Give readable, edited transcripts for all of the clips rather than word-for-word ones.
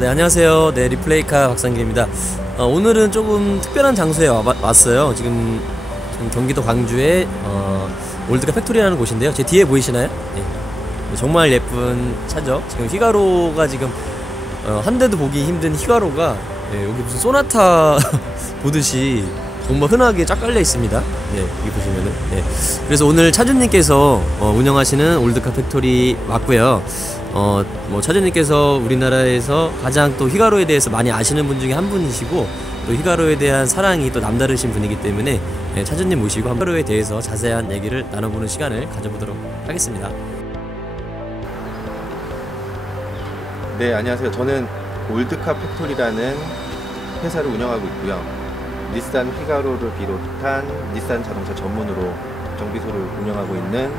네, 안녕하세요. 네, 리플레이카 박상길입니다. 오늘은 조금 특별한 장소에 왔어요. 지금 경기도 광주의 올드카 팩토리라는 곳인데요. 제 뒤에 보이시나요? 네. 정말 예쁜 차죠. 지금 휘가로가 지금 한 대도 보기 힘든 휘가로가 여기 무슨 소나타 보듯이 정말 흔하게 쫙 깔려 있습니다. 네, 여기 보시면은. 네. 그래서 오늘 차주님께서 운영하시는 올드카 팩토리 왔고요. 뭐 차주님께서 우리나라에서 가장 또 휘가로에 대해서 많이 아시는 분 중에 한 분이시고, 또 휘가로에 대한 사랑이 또 남다르신 분이기 때문에 차주님 모시고 휘가로에 대해서 자세한 얘기를 나눠보는 시간을 가져보도록 하겠습니다. 네, 안녕하세요. 저는 올드카 팩토리라는 회사를 운영하고 있고요. 닛산 휘가로를 비롯한 닛산 자동차 전문으로 정비소를 운영하고 있는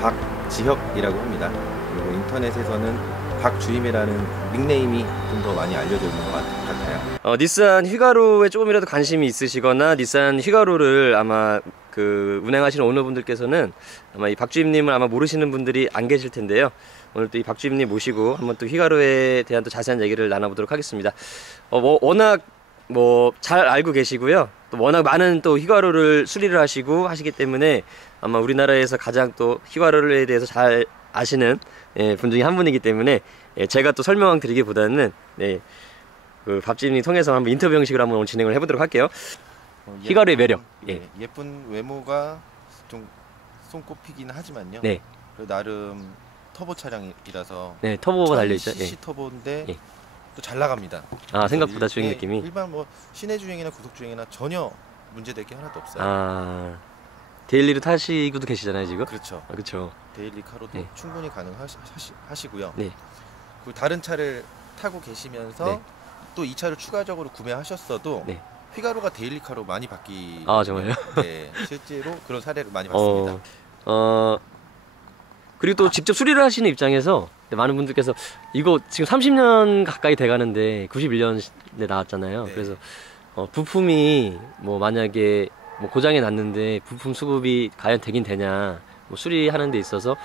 박지혁이라고 합니다. 그리고 인터넷에서는 박주임이라는 닉네임이 좀 더 많이 알려져 있는 것 같아요. 닛산 휘가로에 조금이라도 관심이 있으시거나 닛산 휘가로를 아마 운행하시는 오너분들께서는 아마 이 박주임님을 아마 모르시는 분들이 안 계실 텐데요. 오늘 또 이 박주임님 모시고 한번 또 휘가로에 대한 또 자세한 얘기를 나눠보도록 하겠습니다. 워낙 잘 알고 계시고요. 또 워낙 많은 또 휘가로를 수리를 하시기 때문에 아마 우리나라에서 가장 또 휘가로에 대해서 잘 아시는 분 중에 한 분이기 때문에 제가 또 설명 드리기보다는 그 밥집님 통해서 한번 인터뷰 형식으로 한번 진행을 해보도록 할게요. 휘가로의 매력. 예쁜 외모가 좀 손꼽히긴 하지만요. 네. 나름 터보 차량이라서. 네, 터보가 달려있죠. cc 터보인데 또 잘 나갑니다. 생각보다 주행 느낌이. 일반 시내 주행이나 고속 주행이나 전혀 문제될 게 하나도 없어요. 데일리로 타시고도 계시잖아요 지금. 그렇죠. 그렇죠. 데일리 카로도 충분히 가능하시고요. 네. 그리고 다른 차를 타고 계시면서 또 이 차를 추가적으로 구매하셨어도 휘가로가 데일리 카로 많이 바뀌. 정말요? 네, 실제로 그런 사례를 많이 봤습니다. 그리고 또 직접 수리를 하시는 입장에서 많은 분들께서 이거 지금 30년 가까이 돼가는데 91년에 나왔잖아요. 그래서 부품이 만약에 고장이 났는데 부품 수급이 과연 되긴 되냐, 수리하는 데 있어서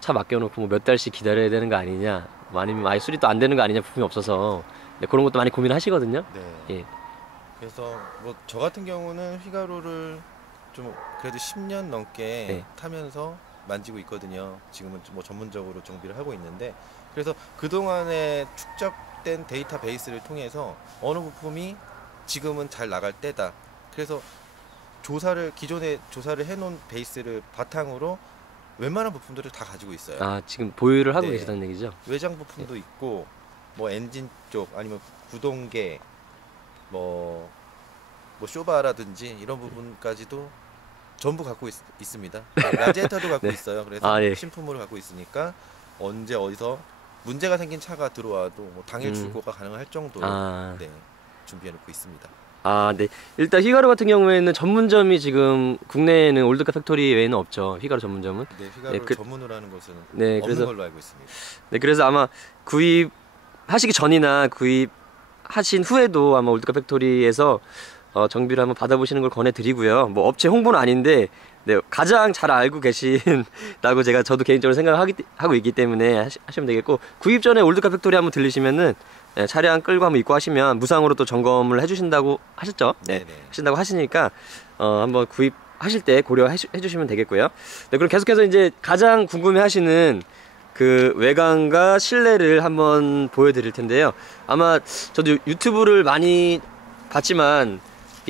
차 맡겨놓고 몇 달씩 기다려야 되는 거 아니냐, 아니면 아예 수리도 안 되는 거 아니냐, 부품이 없어서 그런 것도 많이 고민하시거든요. 네. 그래서 저 같은 경우는 휘가로를 좀 그래도 10년 넘게 타면서 만지고 있거든요. 지금은 전문적으로 정비를 하고 있는데, 그래서 그동안에 축적된 데이터베이스를 통해서 어느 부품이 지금은 잘 나갈 때다. 그래서 기존에 조사를 해놓은 베이스를 바탕으로 웬만한 부품들을 다 가지고 있어요. 지금 보유를 하고 계시다는 얘기죠? 외장 부품도 있고, 엔진 쪽, 아니면 구동계, 쇼바라든지 이런 부분까지도 전부 갖고 있습니다. 라제타도 갖고 있어요. 그래서 신품으로 갖고 있으니까 언제 어디서 문제가 생긴 차가 들어와도 당일 출고가 가능할 정도로 준비해 놓고 있습니다. 네. 일단 휘가로 같은 경우에는 전문점이 지금 국내에는 올드카 팩토리 외에는 없죠. 휘가로 전문점은. 네, 휘가로 전문으로 하는 곳은 없는 걸로 알고 있습니다. 네, 그래서 아마 구입하시기 전이나 구입하신 후에도 아마 올드카 팩토리에서 정비를 한번 받아보시는 걸 권해드리고요. 업체 홍보는 아닌데 가장 잘 알고 계신다고 저도 개인적으로 생각하고 있기 때문에 하시면 되겠고, 구입 전에 올드카 팩토리 한번 들리시면은 차량 끌고 한번 입고 하시면 무상으로 또 점검을 해주신다고 하셨죠? 하신다고 하시니까 한번 구입하실 때 고려해 주시면 되겠고요. 그럼 계속해서 이제 가장 궁금해하시는 그 외관과 실내를 한번 보여드릴 텐데요. 아마 저도 유튜브를 많이 봤지만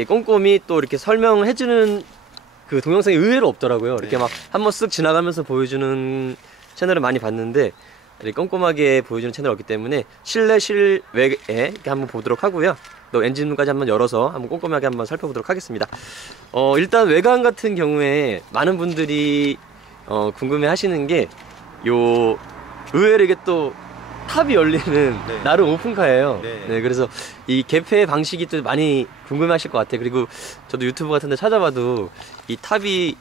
꼼꼼히 또 이렇게 설명을 해주는 그 동영상이 의외로 없더라고요. 이렇게 한번 쓱 지나가면서 보여주는 채널을 많이 봤는데 꼼꼼하게 보여주는 채널이 없기 때문에 실내 실외에 이렇게 한번 보도록 하고요. 또 엔진룸까지 한번 열어서 한번 꼼꼼하게 한번 살펴보도록 하겠습니다. 일단 외관 같은 경우에 많은 분들이 궁금해 하시는 게 의외로 이게 또 탑이 열리는 나름 오픈카예요. 그래서 이 개폐 방식이 또 많이 궁금해 하실 것 같아요. 그리고 저도 유튜브 같은 데 찾아봐도 이 탑이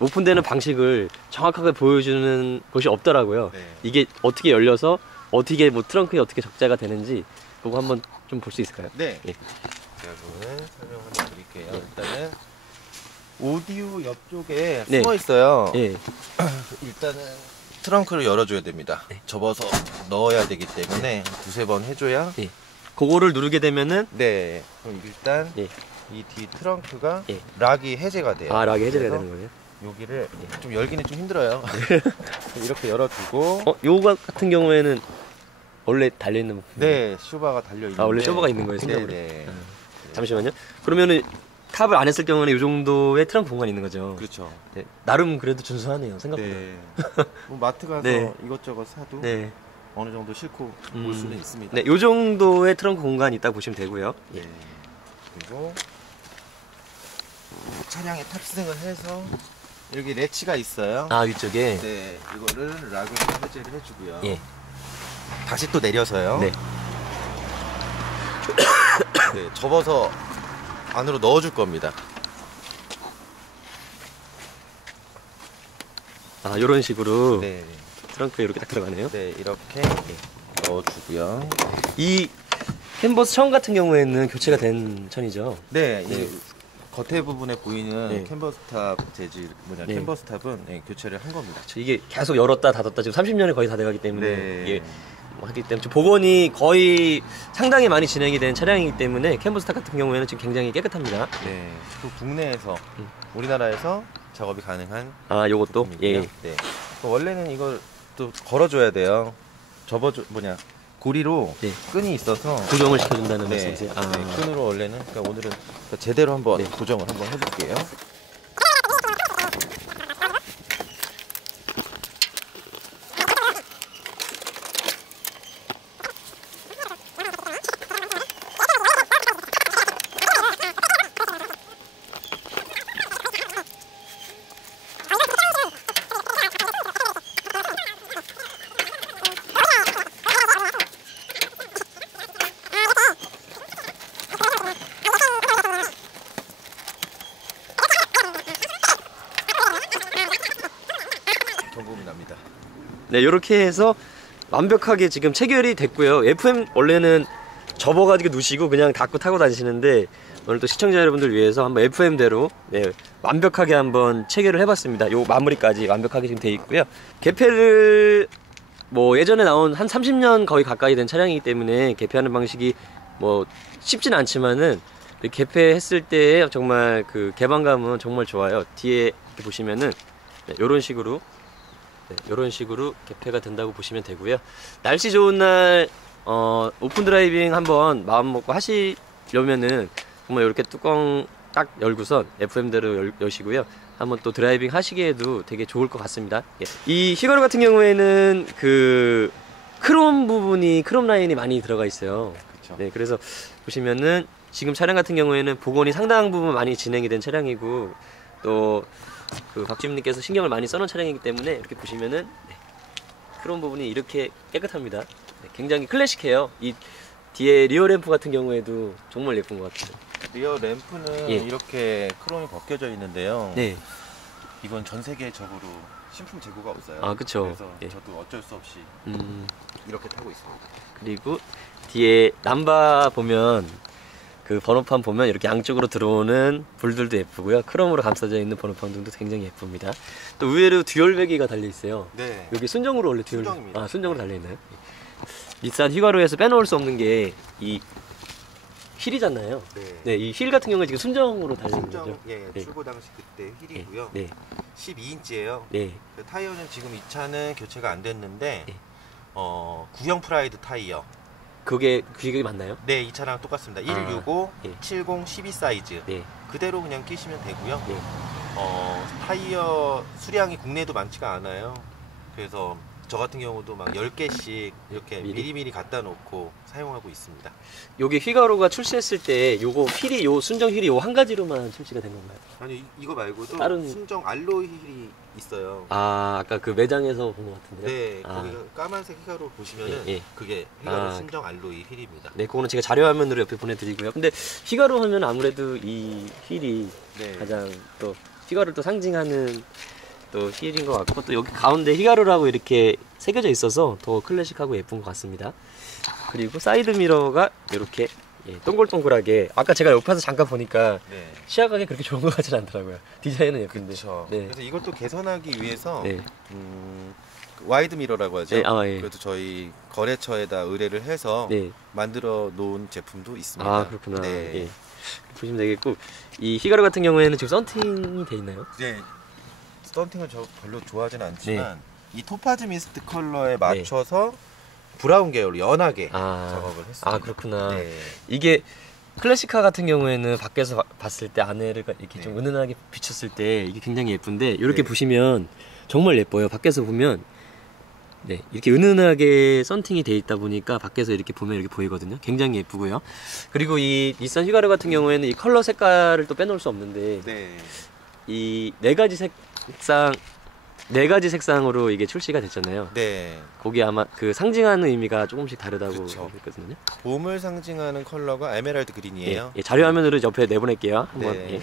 오픈되는 방식을 정확하게 보여주는 곳이 없더라고요. 이게 어떻게 열려서 어떻게 트렁크에 어떻게 적재가 되는지 그거 한번 좀 볼 수 있을까요? 네. 제가 그러면 설명 한번 드릴게요. 일단은 오디오 옆쪽에 숨어 있어요. 일단은 트렁크를 열어줘야 됩니다. 네. 접어서 넣어야 되기 때문에 두세 번 해줘야. 네. 그거를 누르게 되면은 네. 그럼 일단 네. 이 뒤 트렁크가 네. 락이 해제가 돼요. 아, 락이 해제가 그래서 되는 거예요? 여기를 좀 열기는 좀 힘들어요. 이렇게 열어두고. 요거 같은 경우에는 원래 달려있는 부품. 네, 쇼바가 달려 있는데. 아, 원래 쇼바가 있는 거예요, 생각으로? 네. 잠시만요. 그러면은 탑을 안 했을 경우는 이 정도의 트렁크 공간이 있는 거죠. 그렇죠. 네. 나름 그래도 준수하네요, 생각보다. 네. 뭐 마트 가서 네. 이것저것 사도 네. 어느 정도 싣고 올 수는 있습니다. 네, 요 정도의 트렁크 공간이 있다고 보시면 되고요. 네. 그리고 차량에 탑승을 해서 여기 레치가 있어요. 아, 위쪽에. 네, 이거를 락을 해제를 해주고요. 예. 다시 또 내려서요. 네. 네, 접어서 안으로 넣어줄 겁니다. 아, 요런 식으로 네, 트렁크에 이렇게 딱 들어가네요. 네, 이렇게 넣어주고요. 이 캔버스 천 같은 경우에는 교체가 된 천이죠. 네, 네. 이 겉에 부분에 보이는 네. 캔버스탑 재질 네. 캔버스탑은 네, 교체를 한 겁니다. 이게 계속 열었다 닫았다 지금 30년이 거의 다 돼가기 때문에 네. 이게 뭐 하기 때문에 좀 복원이 거의 상당히 많이 진행이 된 차량이기 때문에 캔버스탑 같은 경우에는 지금 굉장히 깨끗합니다. 네, 또 국내에서 우리나라에서 작업이 가능한 아, 요것도 부품이고요. 예. 네. 또 원래는 이걸 또 걸어줘야 돼요. 고리로 네. 끈이 있어서 고정을 시켜준다는 네, 말씀이세요? 아, 네, 끈으로 원래는 그러니까 오늘은 제대로 한번 네. 고정을 한번 해볼게요. 경고음이 납니다. 네, 이렇게 해서 완벽하게 지금 체결이 됐고요. FM 원래는 접어가지고 누시고 그냥 닫고 타고 다니시는데 오늘 또 시청자 여러분들 위해서 한번 FM대로 네, 완벽하게 한번 체결을 해봤습니다. 요 마무리까지 완벽하게 지금 돼 있고요. 개폐를 뭐 예전에 나온 한 30년 거의 가까이 된 차량이기 때문에 개폐하는 방식이 뭐 쉽진 않지만은 개폐했을 때 정말 그 개방감은 정말 좋아요. 뒤에 이렇게 보시면은 네, 요런 식으로 이런 식으로 개폐가 된다고 보시면 되고요. 날씨 좋은 날 오픈 드라이빙 한번 마음 먹고 하시려면은 정말 이렇게 뚜껑 딱 열고선 FM대로 여시고요. 한번 또 드라이빙 하시기에도 되게 좋을 것 같습니다. 예. 이 히가루 같은 경우에는 그 크롬 부분이 크롬 라인이 많이 들어가 있어요. 그렇죠. 네, 그래서 보시면은 지금 차량 같은 경우에는 복원이 상당 부분 많이 진행이 된 차량이고 또 그 박주임님께서 신경을 많이 써놓은 차량이기 때문에 이렇게 보시면은 네, 크롬 부분이 이렇게 깨끗합니다. 네, 굉장히 클래식해요. 이 뒤에 리어 램프 같은 경우에도 정말 예쁜 것 같아요. 리어 램프는 예. 이렇게 크롬이 벗겨져 있는데요. 네. 이건 전 세계적으로 신품 재고가 없어요. 아, 그쵸. 그래서 예. 저도 어쩔 수 없이 이렇게 타고 있습니다. 그리고 뒤에 남바 보면 그 번호판 보면 이렇게 양쪽으로 들어오는 불들도 예쁘고요. 크롬으로 감싸져 있는 번호판 등도 굉장히 예쁩니다. 또 의외로 듀얼 배기가 달려 있어요. 네. 여기 순정으로 원래 듀얼 순정입니다. 아, 순정으로 달려 있나요? 닛산 휘가로에서 빼놓을 수 없는 게 이 휠이잖아요. 네, 이 휠 같은 경우는 지금 순정으로 달려 있는 거죠. 순정, 예, 네. 출고 당시 그때 휠이고요. 네. 12인치예요. 네. 타이어는 지금 이 차는 교체가 안 됐는데 네. 구형 프라이드 타이어. 그게 맞나요? 네, 이 차랑 똑같습니다. 165, 예. 70, 12 사이즈. 네. 그대로 그냥 끼시면 되고요. 네. 타이어 수량이 국내에도 많지가 않아요. 그래서 저 같은 경우도 막 10개씩 이렇게 미리미리 갖다 놓고 사용하고 있습니다. 요게 휘가로가 출시했을 때 요거 휠이 요 순정 휠이 요 한 가지로만 출시가 된 건가요? 아니 이거 말고도 다른- 순정 알로이 휠이 있어요. 아, 아까 그 매장에서 본 것 같은데요? 네, 아. 거기가 까만색 휘가로 보시면은 예, 예. 그게 휘가로 아. 순정 알로이 휠입니다. 네, 그거는 제가 자료 화면으로 옆에 보내드리고요. 근데 휘가로 하면 아무래도 이 휠이 네. 가장 또 휘가로를 또 상징하는 또 휠인 것 같고 또 여기 가운데 휘가로라고 이렇게 새겨져 있어서 더 클래식하고 예쁜 것 같습니다. 그리고 사이드 미러가 이렇게 예, 동글동글하게 아까 제가 옆에서 잠깐 보니까 네. 시야각이 그렇게 좋은 것 같진 않더라고요. 디자인은 예쁜데. 그렇죠. 네. 그래서 이걸 또 개선하기 위해서 네. 와이드 미러라고 하죠. 네, 예. 그것도 저희 거래처에다 의뢰를 해서 네. 만들어 놓은 제품도 있습니다. 아, 그렇구나. 네. 예. 보시면 되겠고, 이 히가루 같은 경우에는 지금 썬팅이 돼 있나요? 네. 스턴팅을 저 별로 좋아하지는 않지만 이 토파즈 미스트 컬러에 맞춰서 브라운 계열로 연하게 작업을 했습니다. 아, 그렇구나. 네. 이게 클래식카 같은 경우에는 밖에서 봤을 때 안에를 이렇게 좀 은은하게 비쳤을 때 이게 굉장히 예쁜데, 이렇게 보시면 정말 예뻐요. 밖에서 보면 네, 이렇게 은은하게 썬팅이 돼 있다 보니까 밖에서 이렇게 보면 이렇게 보이거든요. 굉장히 예쁘고요. 그리고 이 닛산 휘가루 같은 경우에는 이 컬러 색깔을 또 빼놓을 수 없는데, 이 네 가지 색상으로 이게 출시가 됐잖아요. 네. 거기 아마 그 상징하는 의미가 조금씩 다르다고 그쵸. 했거든요. 봄을 상징하는 컬러가 에메랄드 그린이에요. 예, 자료 화면으로 옆에 내보낼게요. 한번. 네. 예.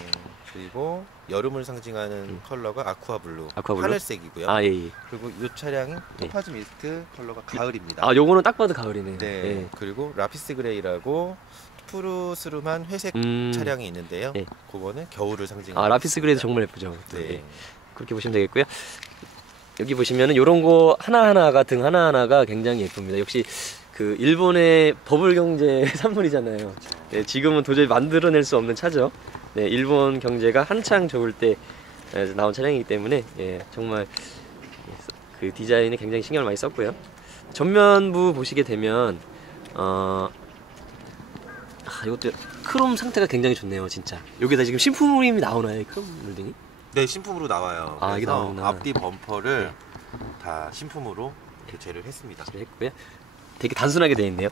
그리고 여름을 상징하는 컬러가 아쿠아 블루, 아쿠아블루? 하늘색이고요. 아, 예. 그리고 이 차량이 토파즈 미스트 컬러가 가을입니다. 아, 요거는 딱 봐도 가을이네요. 네. 예. 그리고 라피스 그레이라고 푸르스름한 회색 차량이 있는데요. 예. 그거는 겨울을 상징하는. 아, 라피스 그레이도 정말 예쁘죠. 네. 예. 그렇게 보시면 되겠고요. 여기 보시면은 요런 거 하나하나가 등 하나하나가 굉장히 예쁩니다. 역시 그 일본의 버블 경제 산물이잖아요. 네, 지금은 도저히 만들어낼 수 없는 차죠. 네, 일본 경제가 한창 좋을 때 나온 차량이기 때문에 정말 그 디자인에 굉장히 신경을 많이 썼고요. 전면부 보시게 되면 이것도 크롬 상태가 굉장히 좋네요, 진짜. 여기다 지금 신품이 나오나요, 이 크롬 몰딩이? 네, 신품으로 나와요. 아, 이게 그래서 나오구나. 앞뒤 범퍼를 다 신품으로 교체를 했습니다. 했고요. 되게 단순하게 되어 있네요.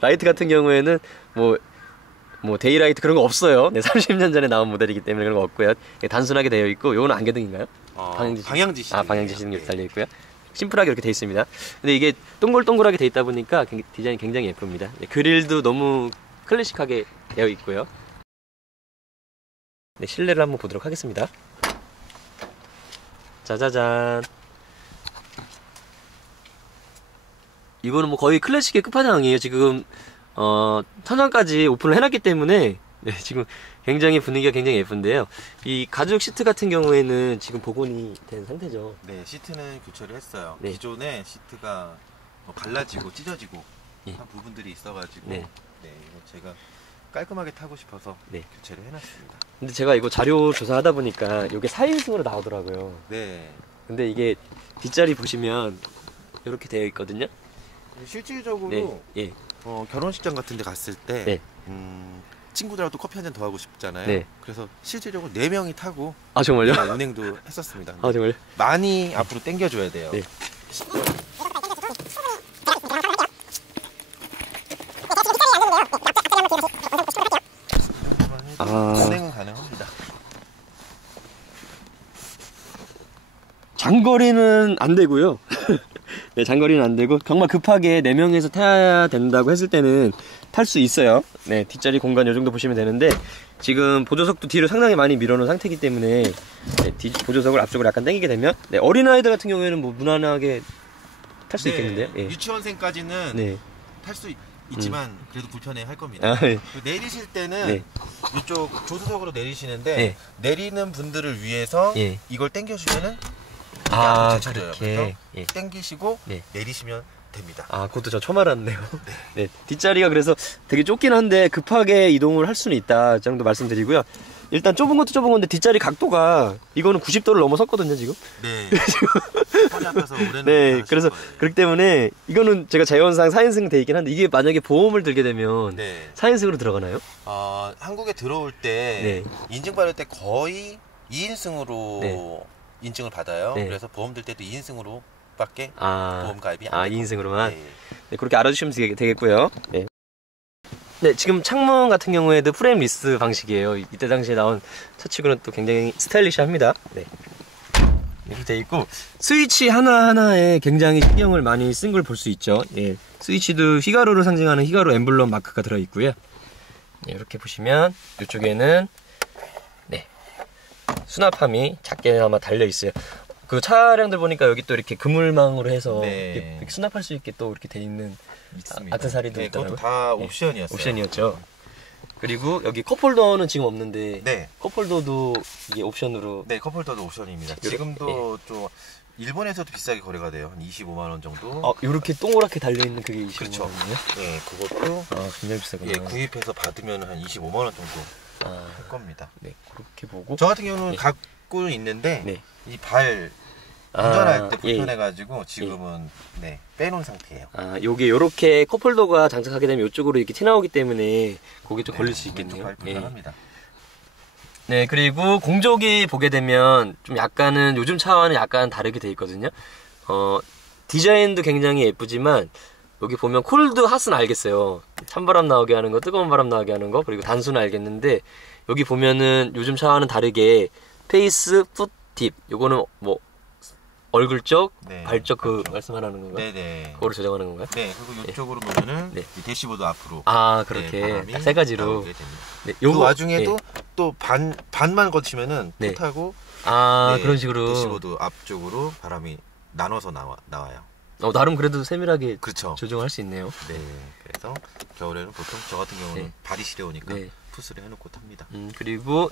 라이트 같은 경우에는 뭐 데이라이트 그런 거 없어요. 네, 30년 전에 나온 모델이기 때문에 그런 거 없고요. 단순하게 되어 있고, 요거는 안개등인가요? 방향지 시등. 방향지 시등 이렇게 달려 있고요. 심플하게 이렇게 되어 있습니다. 근데 이게 동글동글하게 되어 있다 보니까 디자인이 굉장히 예쁩니다. 네, 그릴도 너무 클래식하게 되어 있고요. 네, 실내를 한번 보도록 하겠습니다. 짜자잔. 이거는 뭐 거의 클래식의 끝판왕이에요. 지금 천장까지 오픈을 해놨기 때문에 네, 지금 굉장히 분위기가 굉장히 예쁜데요. 이 가죽 시트 같은 경우에는 지금 복원이 된 상태죠. 네, 시트는 교체를 했어요. 네. 기존에 시트가 갈라지고 찢어지고 예. 한 부분들이 있어가지고 네. 이거 제가 깔끔하게 타고 싶어서 네. 교체를 해놨습니다. 근데 제가 이거 자료 조사하다 보니까 이게 4인승으로 나오더라고요. 네. 근데 이게 뒷자리 보시면 이렇게 되어 있거든요. 실질적으로 네. 예. 결혼식장 같은 데 갔을 때 네. 친구들하고 또 커피 한 잔 더 하고 싶잖아요. 네. 그래서 실질적으로 4명이 타고 아, 정말요? 운행도 했었습니다. 아, 정말요? 많이 앞으로 당겨줘야 돼요. 네. 운행은 가능합니다. 장거리는 안 되고요. 네, 장거리는 안 되고 정말 급하게 4명에서 타야 된다고 했을 때는 탈 수 있어요. 네, 뒷자리 공간 이 정도 보시면 되는데, 지금 보조석도 뒤로 상당히 많이 밀어놓은 상태이기 때문에 보조석을 앞쪽으로 약간 당기게 되면 어린아이들 같은 경우에는 뭐 무난하게 탈 수 있겠는데요. 예. 유치원생까지는 네. 탈 수 있지만 그래도 불편해 할 겁니다. 아, 네. 내리실 때는 네. 이쪽 조수석으로 내리시는데 네. 내리는 분들을 위해서 예. 이걸 당겨주면은 아, 그렇게 그렇게. 예. 당기시고 네. 내리시면 됩니다. 아, 그것도 저 처음 알았네요. 네. 뒷자리가 그래서 되게 좁긴 한데 급하게 이동을 할 수는 있다 정도 말씀드리고요. 일단 좁은 것도 좁은 건데 뒷자리 각도가 이거는 90도를 넘어섰거든요, 지금. 네. 허리 앞에서 오래는 네, 그래서 그렇기 때문에 이거는 제가 제원상 4인승 돼 있긴 한데, 이게 만약에 보험을 들게 되면 4인승으로 들어가나요? 한국에 들어올 때 인증 받을 때 거의 2인승으로 인증을 받아요. 그래서 보험 들 때도 2인승으로 밖에 보험 가입이 안 돼요. 2인승으로만. 네, 그렇게 알아주시면 되겠고요. 네. 네, 지금 창문 같은 경우에도 프레임 리스 방식이에요. 이때 당시에 나온 차치고는 또 굉장히 스타일리시합니다. 네. 이렇게 돼 있고, 스위치 하나하나에 굉장히 신경을 많이 쓴 걸 볼 수 있죠. 예. 스위치도 휘가루를 상징하는 휘가루 엠블럼 마크가 들어 있고요. 네, 이렇게 보시면 이쪽에는 수납함이 작게나마 달려 있어요. 그 차량들 보니까 여기 또 이렇게 그물망으로 해서 이렇게 수납할 수 있게 또 이렇게 돼 있는 악세사리도 있더라고요. 그것도 다 옵션이었어요. 옵션이었죠. 그리고 여기 컵홀더는 지금 없는데, 네. 컵홀더도 이게 옵션으로. 네, 컵홀더도 옵션입니다. 지금도 좀 일본에서도 비싸게 거래가 돼요. 한 25만 원 정도. 아, 이렇게 동그랗게 달려 있는 그게 25만 그렇죠. 원이에요? 예, 그것도 굉장히 비싸구나. 예, 구입해서 받으면 한 25만 원 정도 할 겁니다. 네, 그렇게 보고. 저 같은 경우는 네. 갖고는 있는데 네. 이 발 운전할 때 예. 불편해가지고 지금은 네, 빼놓은 상태예요. 요게 요렇게 컵홀더가 장착하게 되면 이쪽으로 이렇게 튀나오기 때문에 그게 좀 네, 걸릴 수 왼쪽 있겠네요. 발 불편합니다. 네, 그리고 공조기 보게 되면 좀 약간은 요즘 차와는 약간 다르게 돼 있거든요. 디자인도 굉장히 예쁘지만 여기 보면 콜드 핫은 알겠어요. 찬바람 나오게 하는 거, 뜨거운 바람 나오게 하는 거, 그리고 단수는 알겠는데 여기 보면은 요즘 차와는 다르게 페이스, 풋, 딥 요거는 뭐 얼굴 쪽, 네, 발 쪽 그 발쪽. 말씀하는 건가요? 네네. 그거를 조정하는 건가요? 네, 그리고 이쪽으로 보면은 네. 이 대시보드 앞으로 그렇게 바람이 딱 세 가지로. 나오게 됩니다. 네, 그 와중에도 또 반만 거치면은 네. 풋하고 네, 그런 식으로. 대시보드 앞쪽으로 바람이 나눠서 나와요. 나름 그래도 세밀하게 그렇죠. 조정할 수 있네요. 네, 그래서 겨울에는 보통 저 같은 경우는 네. 발이 시려우니까 네. 풋을 해놓고 탑니다. 그리고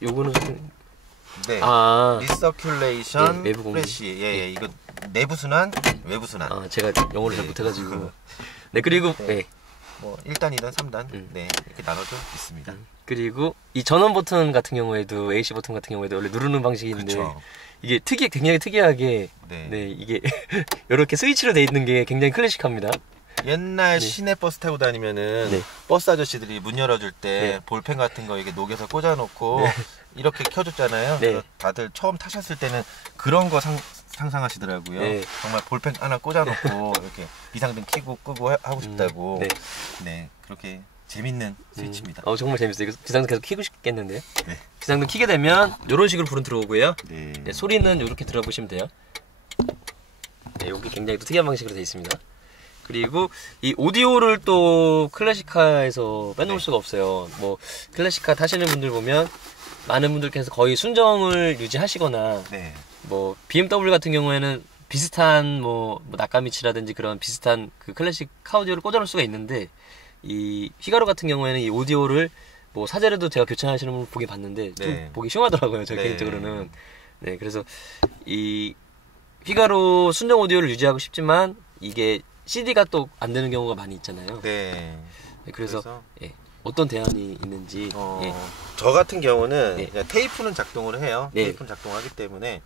요거는 네, 아, 리서큘레이션 네, 외부 공기. 프레시. 예, 이거 내부 순환, 외부 순환. 제가 영어를 잘 네. 못해가지고. 네, 그리고 네. 뭐 1단, 2단, 3단 네, 이렇게 나눠져 있습니다. 그리고 이 전원 버튼 같은 경우에도 AC 버튼 같은 경우에도 원래 누르는 방식이 있는데 그렇죠. 이게 굉장히 특이하게 네. 이게 이렇게 스위치로 돼 있는 게 굉장히 클래식합니다. 옛날 네. 시내 버스 타고 다니면은 네. 버스 아저씨들이 문 열어줄 때 네. 볼펜 같은 거 이게 녹여서 꽂아놓고 네. 이렇게 켜줬잖아요. 네. 그래서 다들 처음 타셨을 때는 그런 거 상상하시더라고요. 네. 정말 볼펜 하나 꽂아놓고 이렇게 비상등 켜고 끄고 하고 싶다고. 네. 네, 그렇게 재밌는 스위치입니다. 정말 재밌어요. 이거 비상등 계속 켜고 싶겠는데요. 네. 비상등 켜게 되면 이런 식으로 불은 들어오고요. 네. 네, 소리는 이렇게 들어보시면 돼요. 네, 여기 굉장히 또 특이한 방식으로 되어 있습니다. 그리고 이 오디오를 또 클래식카에서 빼놓을 네. 수가 없어요. 뭐 클래식카 타시는 분들 보면 많은 분들께서 거의 순정을 유지하시거나 네. 뭐 BMW 같은 경우에는 비슷한 뭐 나카미치라든지 그런 비슷한 그 클래식 카 오디오를 꽂아놓을 수가 있는데 이 휘가로 같은 경우에는 이 오디오를 뭐 사제로도 제가 교체하시는 분 보긴 봤는데 좀 네. 보기 흉하더라고요. 저 네. 개인적으로는. 네, 그래서 이 휘가로 순정 오디오를 유지하고 싶지만 이게 CD가 또 안 되는 경우가 많이 있잖아요. 네. 네, 그래서 예, 어떤 대안이 있는지 예. 저 같은 경우는 네. 그냥 테이프는 작동을 해요. 네. 테이프는 작동하기 때문에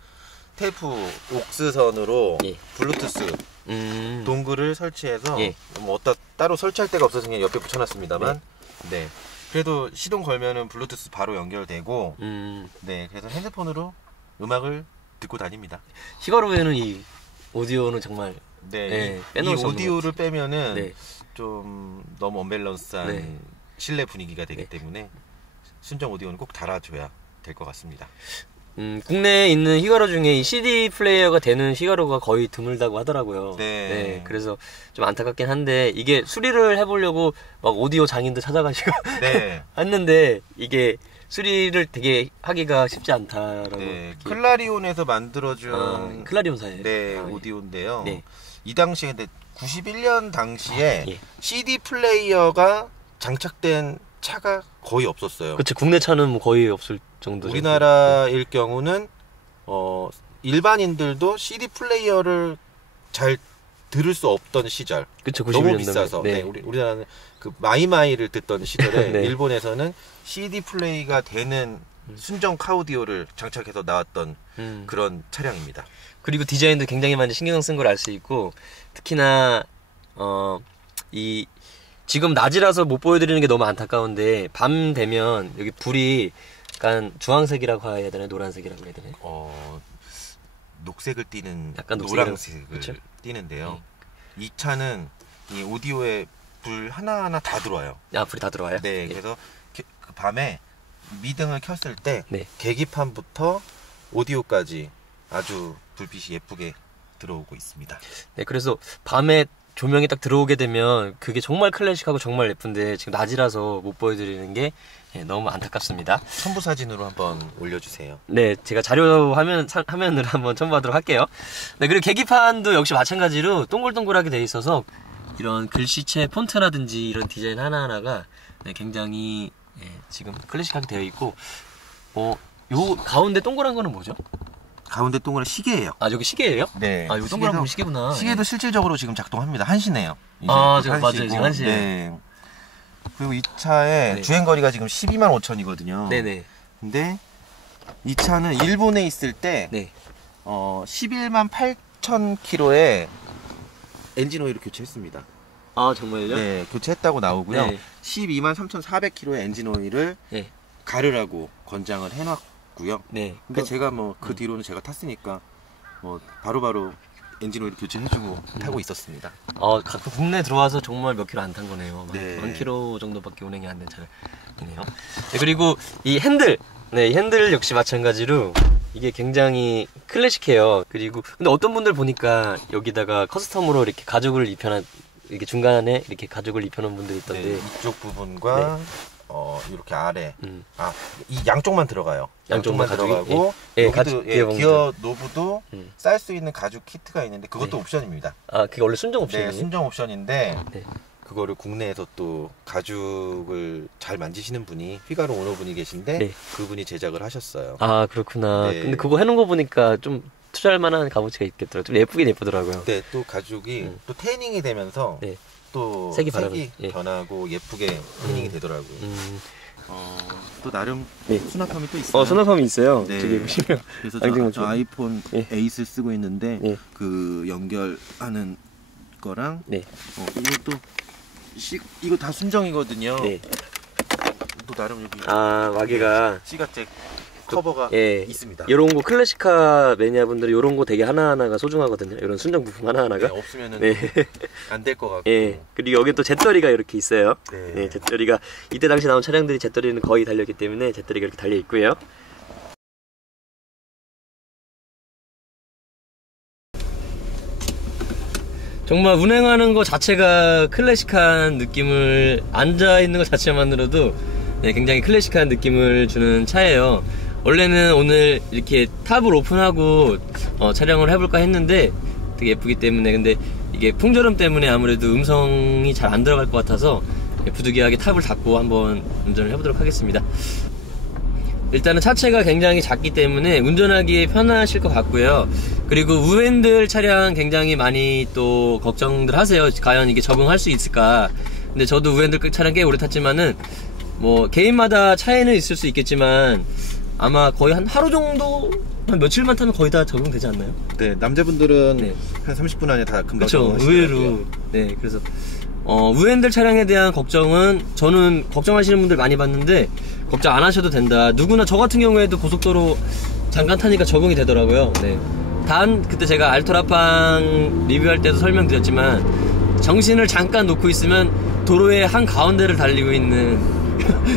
테이프 옥스선으로 예. 블루투스 음, 동글을 설치해서 예. 뭐 어디다 따로 설치할 데가 없어서 그냥 옆에 붙여놨습니다만 네. 그래도 시동 걸면은 블루투스 바로 연결되고 네, 그래서 핸드폰으로 음악을 듣고 다닙니다. 휘가로에는 이 오디오는 정말 네, 네, 이 빼놓을 수 없는 오디오를 빼면은 네. 좀 너무 언밸런스한 네. 실내 분위기가 되기 네. 때문에 순정 오디오는 꼭 달아줘야 될 것 같습니다. 국내에 있는 휘가로 중에 이 CD 플레이어가 되는 휘가로가 거의 드물다고 하더라고요. 네. 그래서 좀 안타깝긴 한데 이게 수리를 해보려고 막 오디오 장인도 찾아가시고 네. 했는데 이게 수리를 되게 하기가 쉽지 않다라고. 네, 이렇게. 클라리온에서 만들어준 클라리온사예요. 네, 예. 오디오인데요. 네. 이 당시에 근데 91년 당시에 예. CD 플레이어가 장착된 차가 거의 없었어요. 그렇죠. 국내 차는 뭐 거의 없을 정도죠. 우리나라일 경우는 일반인들도 CD 플레이어를 잘 들을 수 없던 시절. 그렇죠. 너무 91년도면. 비싸서. 네. 네, 우리나라는 그 마이마이를 듣던 시절에 네. 일본에서는 CD 플레이가 되는 순정 카오디오를 장착해서 나왔던 그런 차량입니다. 그리고 디자인도 굉장히 많이 신경 쓴 걸 알 수 있고 특히나 이 지금 낮이라서 못 보여드리는 게 너무 안타까운데 밤 되면 여기 불이 약간 주황색이라고 해야 되나요? 노란색이라고 해야 되나요? 녹색을 띠는 약간 노란색을 그쵸? 띠는데요. 이 차는 이 오디오에 불 하나하나 다 들어와요. 불이 다 들어와요? 네, 예. 그래서 그 밤에 미등을 켰을 때 네. 계기판부터 오디오까지 아주 불빛이 예쁘게 들어오고 있습니다. 네, 그래서 밤에 조명이 딱 들어오게 되면 그게 정말 클래식하고 정말 예쁜데 지금 낮이라서 못 보여드리는 게 너무 안타깝습니다. 첨부 사진으로 한번 올려주세요. 네, 제가 자료 화면을 한번 첨부하도록 할게요. 네, 그리고 계기판도 역시 마찬가지로 동글동글하게 돼 있어서 이런 글씨체 폰트라든지 이런 디자인 하나하나가 굉장히 지금 클래식하게 되어 있고 요 가운데 동그란 거는 뭐죠? 가운데 동그란 시계예요. 아, 여기 시계예요? 네. 아, 여기 동그란 건 시계구나. 시계도 실질적으로 지금 작동합니다. 한시네요. 아, 지금 맞아요. 지금 한시. 네. 그리고 이 차의 네. 주행거리가 지금 12만 5천이거든요. 네네. 근데 이 차는 일본에 있을 때 네. 11만 8천 킬로에 엔진 오일을 교체했습니다. 아, 정말요? 네, 교체했다고 나오고요. 네. 12만 3,400킬로의 엔진 오일을 네. 가르라고 권장을 해놨고요. 네. 근데 제가 뭐 그 뒤로는 제가 탔으니까 뭐 바로바로 엔진 오일 교체해주고 타고 있었습니다. 가끔 국내 들어와서 정말 몇 킬로 안 탄 거네요. 네. 만 킬로 정도밖에 운행이 안 된 차량이네요. 네, 그리고 이 핸들, 네, 이 핸들 역시 마찬가지로 이게 굉장히 클래식해요. 그리고 근데 어떤 분들 보니까 여기다가 커스텀으로 이렇게 가죽을 입혀놓은, 이렇게 중간에 이렇게 가죽을 입혀놓은 분들이 있던데. 네, 이쪽 부분과 네. 이렇게 아래 이 양쪽만 들어가요. 양쪽만 가죽이? 들어가고 예, 여기도 가죽 기어 노브도 음. 쌀 수 있는 가죽 키트가 있는데 그것도 네. 옵션입니다. 아, 그게 원래 순정 네, 옵션이에요? 순정 옵션인데 네. 그거를 국내에서 또 가죽을 잘 만지시는 분이 휘가로 오너분이 계신데 네. 그분이 제작을 하셨어요. 아, 그렇구나. 네. 근데 그거 해놓은 거 보니까 좀 투자할 만한 값어치가 있겠더라고요. 좀 예쁘긴 예쁘더라고요. 네, 또 가죽이 또 태닝이 되면서 네. 또 색이 색이 예. 변하고 예쁘게 태닝이 되더라고요. 또 나름 네. 수납함이 또 있어요. 수납함이 있어요. 네. 저기 보시면. 그래서 좀- 저 아이폰 예. 에이스 쓰고 있는데 예. 그 연결하는 거랑 네. 이것도 이거 다 순정이거든요. 네. 또 나름 여기 아, 와게가. 시가잭 커버가 예. 있습니다. 요런 거 클래식카 매니아분들이 요런 거 되게 하나하나가 소중하거든요. 요런 순정 부품 하나하나가. 네, 없으면은 네. 안 될 것 같고. 예. 그리고 여기 또 잿더리가 이렇게 있어요. 네. 네, 잿더리가 이때 당시 나온 차량들이 잿더리는 거의 달렸기 때문에 잿더리가 이렇게 달려 있고요. 정말 운행하는 거 자체가 클래식한 느낌을, 앉아 있는 것 자체만으로도 네, 굉장히 클래식한 느낌을 주는 차예요. 원래는 오늘 이렇게 탑을 오픈하고 촬영을 해볼까 했는데 되게 예쁘기 때문에, 근데 이게 풍절음 때문에 아무래도 음성이 잘 안 들어갈 것 같아서 부득이하게 탑을 닫고 한번 운전을 해보도록 하겠습니다. 일단은 차체가 굉장히 작기 때문에 운전하기에 편하실 것 같고요. 그리고 우핸들 차량 굉장히 많이 또 걱정들 하세요. 과연 이게 적응할 수 있을까. 근데 저도 우핸들 차량 꽤 오래 탔지만은 뭐 개인마다 차이는 있을 수 있겠지만 아마 거의 한 하루 정도, 한 며칠만 타면 거의 다 적응되지 않나요? 네, 남자분들은 네. 한 30분 안에 다 금방 그쵸, 적응하시더라고요. 의외로. 네, 그래서 우핸들 차량에 대한 걱정은, 저는 걱정하시는 분들 많이 봤는데 걱정 안 하셔도 된다. 누구나, 저 같은 경우에도 고속도로 잠깐 타니까 적응이 되더라고요. 네. 단 그때 제가 알토라팡 리뷰할 때도 설명드렸지만 정신을 잠깐 놓고 있으면 도로의 한 가운데를 달리고 있는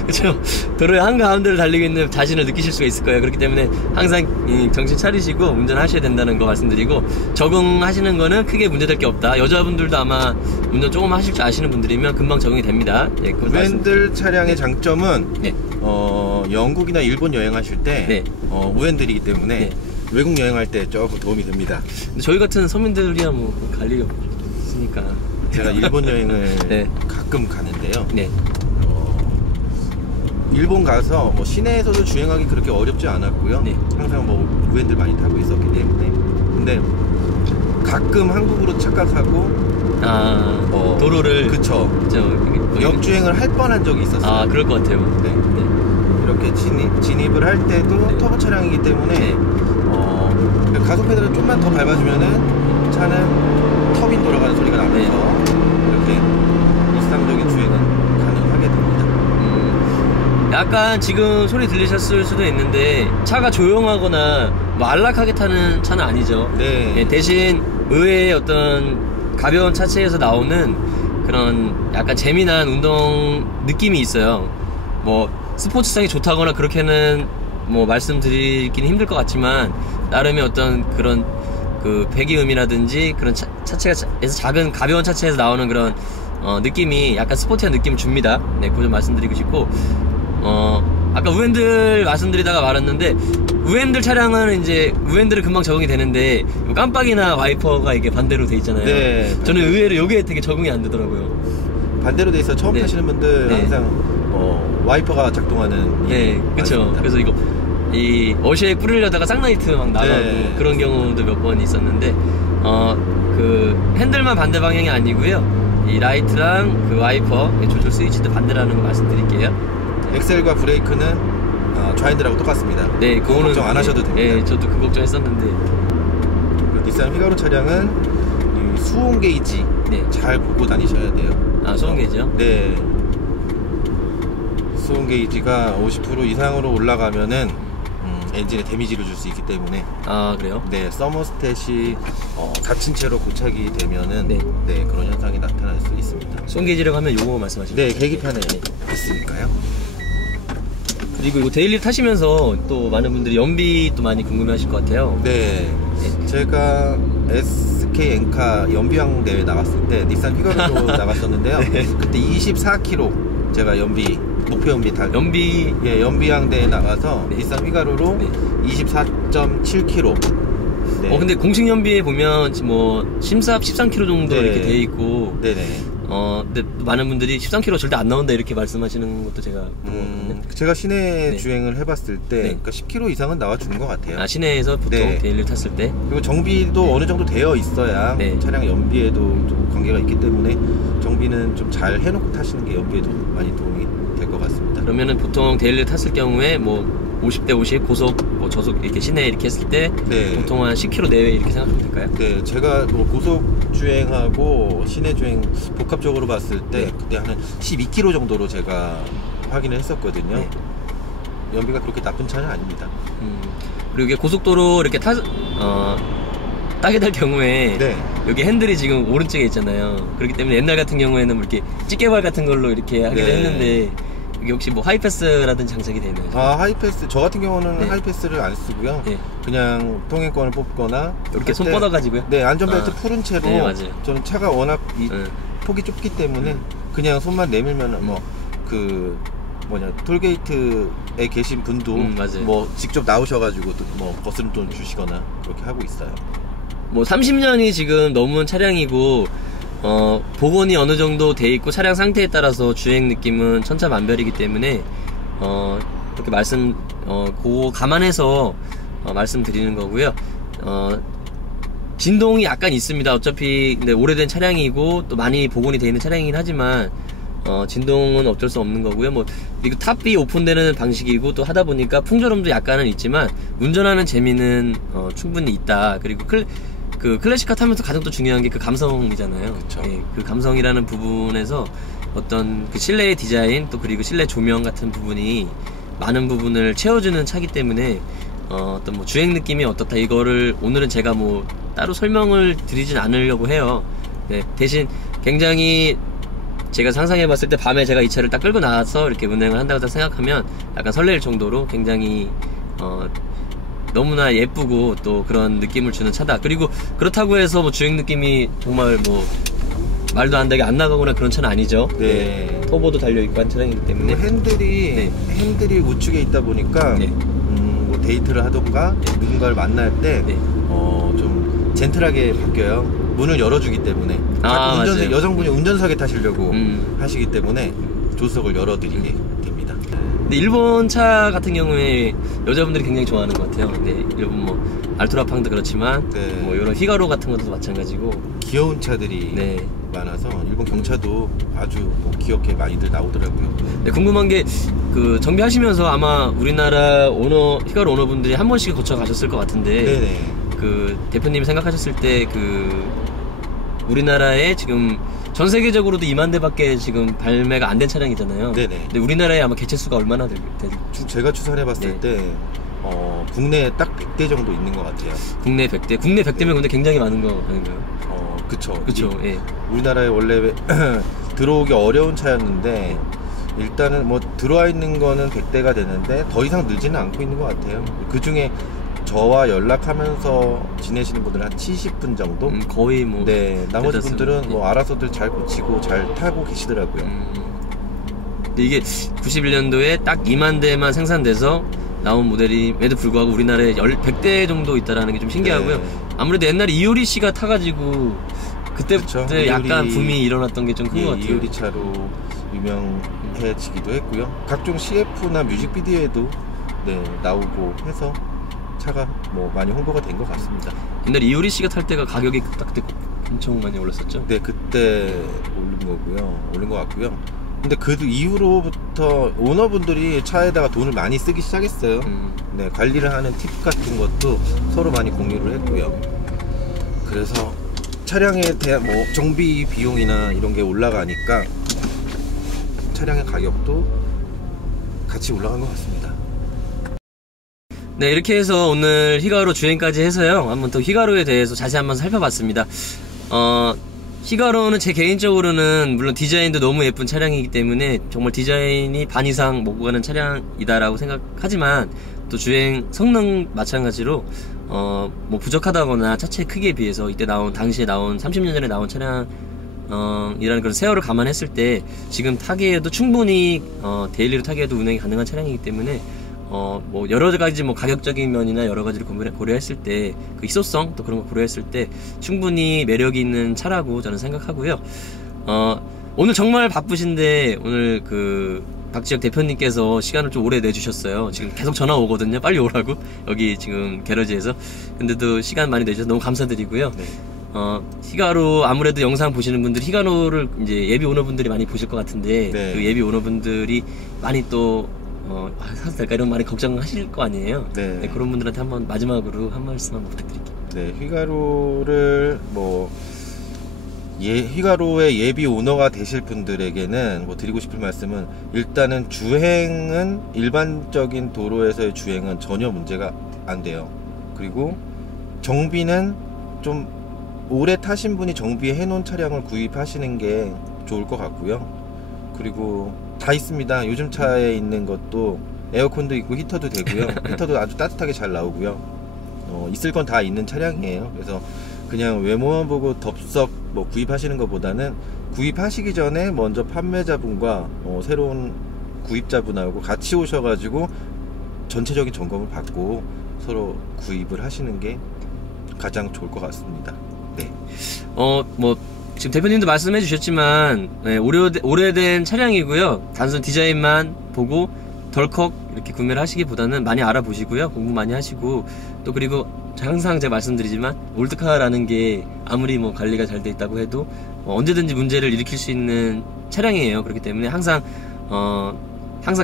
그쵸, 도로의 한 가운데를 달리고 있는 자신을 느끼실 수가 있을 거예요. 그렇기 때문에 항상 정신 차리시고 운전하셔야 된다는 거 말씀드리고, 적응하시는 거는 크게 문제될 게 없다. 여자분들도 아마 운전 조금 하실 줄 아시는 분들이면 금방 적응이 됩니다. 네, 우핸들 차량의 장점은 네. 영국이나 일본 여행하실 때 네. 우핸들이기 때문에 네. 외국 여행할 때 조금 도움이 됩니다. 근데 저희 같은 서민들이야 뭐 갈 일이 없으니까. 제가 일본 여행을 네. 가끔 가는데요. 네. 일본 가서 뭐 시내에서도 주행하기 그렇게 어렵지 않았고요. 네. 항상 뭐 우핸들 많이 타고 있었기 때문에. 근데 가끔 한국으로 착각하고 도로를 그쵸. 역주행을 할 뻔한 적이 있었어요. 아, 그럴 것 같아요. 네. 네. 이렇게 진입을 할 때도 네. 터보 차량이기 때문에 네. 가속 페달을 좀만 더 밟아주면은 차는 터빈 돌아가는 소리가 나면서 이렇게 일상적인 주행은 가능하게 됩니다. 약간 지금 소리 들리셨을 수도 있는데 차가 조용하거나 뭐 안락하게 타는 차는 아니죠. 네. 예, 대신 의외의 어떤 가벼운 차체에서 나오는 그런 약간 재미난 운동 느낌이 있어요. 뭐 스포츠성이 좋다거나 그렇게는 뭐 말씀드리기는 힘들 것 같지만, 나름의 어떤 그런 그 배기음이라든지 그런 차체에서 작은 가벼운 차체에서 나오는 그런 느낌이 약간 스포티한 느낌을 줍니다. 네, 그거 좀 말씀드리고 싶고, 아까 우핸들 말씀드리다가 말았는데, 우핸들 차량은 이제 우핸들은 금방 적응이 되는데 깜빡이나 와이퍼가 이게 반대로 돼 있잖아요. 네. 저는 의외로 이게 되게 적응이 안 되더라고요. 반대로 돼 있어 처음 네. 타시는 분들 네. 항상 와이퍼가 작동하는 네, 그렇죠. 그래서 이거 이 어시에 뿌리려다가 쌍라이트 막 나가고 네. 그런 경우도 몇 번 있었는데 그 핸들만 반대 방향이 아니고요. 이 라이트랑 그 와이퍼 조절 스위치도 반대라는 거 말씀드릴게요. 엑셀과 브레이크는 좌핸드라고 똑같습니다. 네, 그거 걱정 안 하셔도 됩니다. 네, 저도 그 걱정했었는데. 그 닛산 휘가로 차량은 이 수온 게이지 네. 잘 보고 다니셔야 돼요. 아, 수온 게이지요? 네. 수온 게이지가 50% 이상으로 올라가면은 엔진에 데미지를 줄 수 있기 때문에. 아, 그래요? 네, 서머스탯이 닫힌 채로 고착이 되면은 네. 네, 그런 현상이 나타날 수 있습니다. 수온 게이지라고 하면 요거 말씀하시는 네, 거죠? 계기판에 있으니까요. 그리고 이거 데일리 타시면서 또 많은 분들이 연비 또 많이 궁금해하실 것 같아요. 네, 제가 SK 엔카 연비왕 대회 나갔을 때 닛산 휘가로로 나갔었는데요. 네. 그때 24km 제가 목표 연비 연비 예, 연비왕 대회 나가서 네. 닛산 휘가로로 네. 24.7km. 네. 근데 공식 연비에 보면 뭐 심사합 13km 정도 네. 이렇게 돼 있고 네네. 근데 많은 분들이 13km 절대 안 나온다 이렇게 말씀하시는 것도 제가 들었거든요. 제가 시내 네. 주행을 해봤을 때 네. 그러니까 10km 이상은 나와주는 것 같아요. 아, 시내에서 보통 네. 데일리를 탔을 때. 그리고 정비도 네. 어느 정도 되어 있어야 네. 차량 연비에도 좀 관계가 있기 때문에 정비는 좀 잘 해놓고 타시는 게 연비에도 많이 도움이 될 것 같습니다. 그러면은 보통 데일리를 탔을 경우에 뭐 50대 50 고속 뭐 저속 이렇게 시내 이렇게 했을 때 네. 보통 한 10km 내외 이렇게 생각하면 될까요? 네, 제가 뭐 고속 주행하고 시내 주행 복합적으로 봤을 때 네. 그때 한 12km 정도로 제가 확인을 했었거든요. 네. 연비가 그렇게 나쁜 차는 아닙니다. 그리고 이게 고속도로 이렇게 따게 될 경우에 네. 여기 핸들이 지금 오른쪽에 있잖아요. 그렇기 때문에 옛날 같은 경우에는 뭐 이렇게 찌개발 같은 걸로 이렇게 하기도 네. 했는데 이게 혹시 뭐 하이패스라든지 장착이 되나요? 하이패스 저 같은 경우는 네. 하이패스를 안 쓰고요. 네. 그냥 통행권을 뽑거나 이렇게 손 할 때- 뻗어가지고요? 네, 안전벨트 아. 풀은 채로 네, 맞아요. 저는 차가 워낙 응. 폭이 좁기 때문에 그냥 손만 내밀면 톨게이트에 계신 분도 맞아요. 뭐 직접 나오셔가지고 뭐 거스름 돈 주시거나 그렇게 하고 있어요. 뭐 30년이 지금 넘은 차량이고 복원이 어느 정도 돼 있고 차량 상태에 따라서 주행 느낌은 천차만별이기 때문에 그렇게 그거 감안해서 말씀드리는 거고요. 진동이 약간 있습니다. 어차피 근데 오래된 차량이고 또 많이 복원이 돼 있는 차량이긴 하지만 진동은 어쩔 수 없는 거고요. 뭐 그리고 탑비 오픈되는 방식이고 또 하다 보니까 풍절음도 약간은 있지만 운전하는 재미는 충분히 있다. 그리고 클래식카 타면서 가장 또 중요한 게 그 감성이잖아요. 그쵸. 예, 그 감성이라는 부분에서 어떤 그 실내의 디자인 또 그리고 실내 조명 같은 부분이 많은 부분을 채워주는 차기 때문에 어떤 뭐 주행 느낌이 어떻다 이거를 오늘은 제가 뭐 따로 설명을 드리진 않으려고 해요. 네, 대신 굉장히 제가 상상해봤을 때 밤에 제가 이 차를 딱 끌고 나와서 이렇게 운행을 한다고 생각하면 약간 설렐 정도로 굉장히 너무나 예쁘고 또 그런 느낌을 주는 차다. 그리고 그렇다고 해서 뭐 주행 느낌이 정말 뭐 말도 안 되게 안 나가거나 그런 차는 아니죠. 네. 터보도 달려있고 한 차량이기 때문에. 핸들이 우측에 있다 보니까 네. 뭐 데이트를 하던가 누군가를 만날 때 네. 좀 젠틀하게 바뀌어요. 문을 열어주기 때문에 맞아요. 여성분이 운전석에 타시려고 음. 하시기 때문에 조수석을 열어드리게 됩니다. 근데 일본 차 같은 경우에 여자분들이 굉장히 좋아하는 것 같아요. 네, 일본 뭐 알토라팡도 그렇지만 네. 뭐 이런 휘가로 같은 것도 마찬가지고. 귀여운 차들이 네. 많아서 일본 경차도 아주 뭐 귀엽게 많이들 나오더라고요. 네, 궁금한 게 그 정비하시면서 아마 우리나라 휘가로 오너분들이 한 번씩 거쳐 가셨을 것 같은데. 네네. 그 대표님이 생각하셨을 때 우리나라에 지금 전 세계적으로도 2만 대밖에 지금 발매가 안 된 차량이잖아요. 네네. 근데 우리나라에 아마 개체 수가 얼마나 될지. 제가 추산해봤을 네. 때 국내에 딱 100대 정도 있는 것 같아요. 국내 100대면 근데 굉장히 많은 거 아닌가요? 그쵸. 그쵸. 예. 우리나라에 원래 들어오기 어려운 차였는데 일단은 뭐 들어와 있는 거는 100대가 되는데 더 이상 늘지는 않고 있는 것 같아요. 그 중에 저와 연락하면서 지내시는 분들은 한 70분 정도? 거의 뭐. 네, 나머지 대다수. 분들은 뭐 알아서들 잘 고치고 잘 타고 계시더라고요. 근데 이게 91년도에 딱 2만 대만 생산돼서 나온 모델임에도 불구하고 우리나라에 100대 정도 있다라는 게 좀 신기하고요. 네. 아무래도 옛날에 이효리 씨가 타가지고 그때부터 그쵸. 약간 이효리- 붐이 일어났던 게 좀 큰 것 같아요. 이효리 차로 유명해지기도 했고요. 각종 CF나 뮤직비디오에도 네, 나오고 해서 차가 뭐 많이 홍보가 된 것 같습니다. 옛날 이효리 씨가 탈 때가 가격이 그때 엄청 많이 올랐었죠? 네, 그때 올린 것 같고요. 근데 그 이후로부터 오너분들이 차에다가 돈을 많이 쓰기 시작했어요. 네, 관리를 하는 팁 같은 것도 서로 많이 공유를 했고요. 그래서 차량에 대한 뭐 정비 비용이나 이런 게 올라가니까 차량의 가격도 같이 올라간 것 같습니다. 네, 이렇게 해서 오늘 휘가로 주행까지 해서요, 한번 또 휘가로에 대해서 자세히 한번 살펴봤습니다. 휘가로는 제 개인적으로는 물론 디자인도 너무 예쁜 차량이기 때문에 정말 디자인이 반 이상 먹고 가는 차량이다라고 생각하지만, 또 주행 성능 마찬가지로 뭐 부족하다거나 차체 크기에 비해서 당시에 나온 30년 전에 나온 차량 이라는 그런 세월을 감안했을 때 지금 타기에도 충분히 데일리로 타기에도 운행이 가능한 차량이기 때문에 뭐 여러 가지 뭐 가격적인 면이나 여러 가지를 고려했을 때 그 희소성 또 그런 거 고려했을 때 충분히 매력이 있는 차라고 저는 생각하고요. 오늘 정말 바쁘신데 오늘 그 박지혁 대표님께서 시간을 좀 오래 내주셨어요. 지금 계속 전화 오거든요. 빨리 오라고 여기 지금 게러지에서. 근데도 시간 많이 내주셔서 너무 감사드리고요. 네. 휘가로 아무래도 영상 보시는 분들 휘가로를 이제 예비 오너분들이 많이 보실 것 같은데 네. 그 예비 오너분들이 많이 또 사도 될까 이런 말에 걱정하실 거 아니에요. 네. 네, 그런 분들한테 한번 마지막으로 한 말씀 한번 부탁드릴게요. 네, 휘가로를 휘가로의 예비 오너가 되실 분들에게는 뭐 드리고 싶은 말씀은, 일단은 주행은 일반적인 도로에서의 주행은 전혀 문제가 안 돼요. 그리고 정비는 좀 오래 타신 분이 정비해 놓은 차량을 구입하시는 게 좋을 것 같고요. 그리고 다 있습니다. 요즘 차에 있는 것도 에어컨도 있고 히터도 되고요. 히터도 아주 따뜻하게 잘 나오고요. 있을 건 다 있는 차량이에요. 그래서 그냥 외모만 보고 덥석 뭐 구입하시는 것보다는 구입하시기 전에 먼저 판매자분과 새로운 구입자분하고 같이 오셔가지고 전체적인 점검을 받고 서로 구입을 하시는 게 가장 좋을 것 같습니다. 네. 뭐 지금 대표님도 말씀해 주셨지만 네, 오래된 차량이고요. 단순 디자인만 보고 덜컥 이렇게 구매를 하시기보다는 많이 알아보시고요. 공부 많이 하시고, 또 그리고 항상 제가 말씀드리지만 올드카라는 게 아무리 뭐 관리가 잘 돼 있다고 해도 언제든지 문제를 일으킬 수 있는 차량이에요. 그렇기 때문에 항상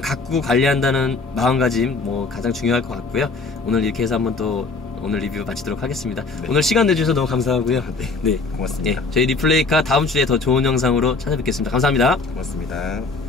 갖고 관리한다는 마음가짐 뭐 가장 중요할 것 같고요. 오늘 이렇게 해서 한번 또 오늘 리뷰 마치도록 하겠습니다. 네. 오늘 시간 내주셔서 너무 감사하고요. 네, 고맙습니다. 네, 저희 리플레이카 다음 주에 더 좋은 영상으로 찾아뵙겠습니다. 감사합니다. 고맙습니다.